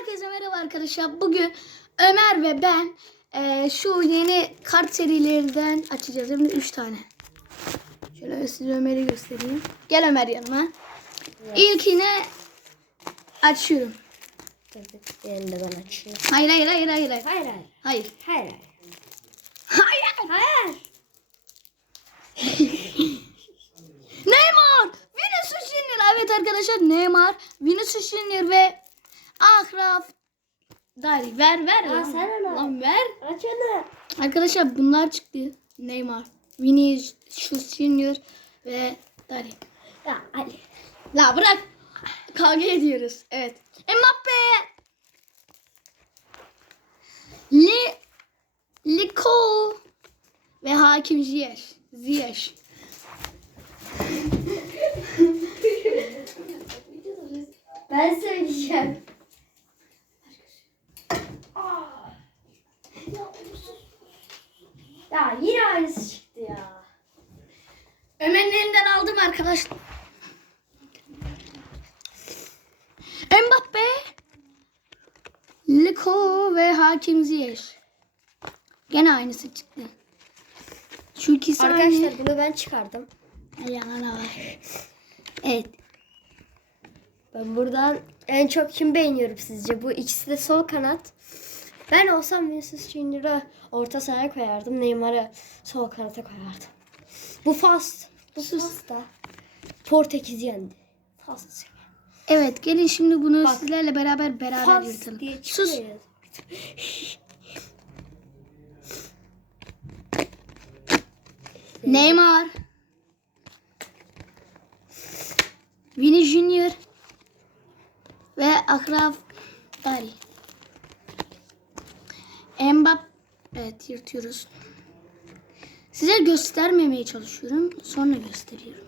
Herkese merhaba arkadaşlar. Bugün Ömer ve ben eee, şu yeni kart serilerinden açacağız. Hem de 3 tane. Şöyle size Ömer'i göstereyim. Gel Ömer yanıma. İlkini açıyorum. Diğerini de ben açıyorum. Hayır hayır. Hayır. Hayır hayır. Hayır. Hayır hayır. Hayır. Hayır. Neymar. Vinicius Junior. Evet arkadaşlar Neymar. Vinicius Junior ve Akraf. Dari ver ver. Aa, lan. sen ana. Lan ver. Aç onu. Arkadaşlar bunlar çıktı. Neymar, Vinicius Junior ve Dari. Ya Ali. La bırak. Kavga ediyoruz. Evet. Mbappe. Li Liko ve Hakim Ziyech. Ziyech. Ben söyleyeceğim. Ya yine aynısı çıktı ya. Ömer'in elinden aldım arkadaşlar. Mbappe, Liko ve Hakim Ziyech. Gene aynısı çıktı. Şu ikisi aynı. Arkadaşlar bunu ben çıkardım. Yanına var. Evet. Ben buradan en çok kim beğeniyorum sizce? Bu ikisi de sol kanat. Ben olsam Vinicius Junior'ı orta sahaya koyardım. Neymar'ı sol kanata koyardım. Bu fast. Bu fast da Portekiz yendi. Fast. Evet gelin şimdi bunu Bak. sizlerle beraber beraber Fast yırtalım. diye Sus. Neymar. Vini Junior. Ve Akraf Dari. Mbappe. Evet yırtıyoruz. Size göstermemeye çalışıyorum. Sonra gösteriyorum.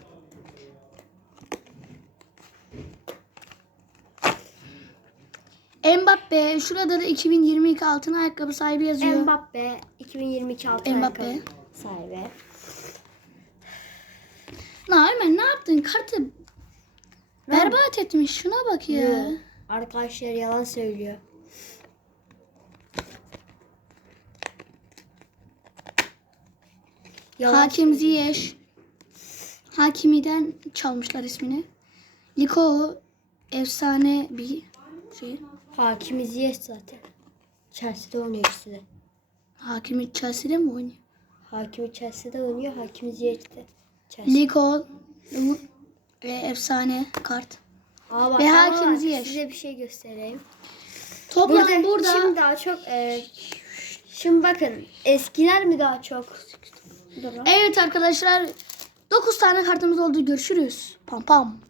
Mbappe. Şurada da 2022 altın ayakkabı sahibi yazıyor. Mbappe 2022 altın Mbappe. ayakkabı sahibi. Na Ömer ne yaptın? Kartı berbat etmiş. Şuna bak ya. Arkadaşlar yalan söylüyor. Yalan Hakim. Ziyech. Hakimi'den çalmışlar ismini. Liko efsane bir şey. Hakimi Ziyech zaten. Chelsea'de oynuyor ikisi de. Hakimi Chelsea'de mi oynuyor? Hakimi Chelsea'de oynuyor. Hakimi Ziyech'te. Chelsea. Liko ve efsane kart. Aa, bak, Ve Hakim Ziyech. Size bir şey göstereyim. Toplam Burada, burada, şimdi daha çok e, şimdi bakın eskiler mi daha çok? Evet arkadaşlar 9 tane kartımız oldu. Görüşürüz. Pam pam.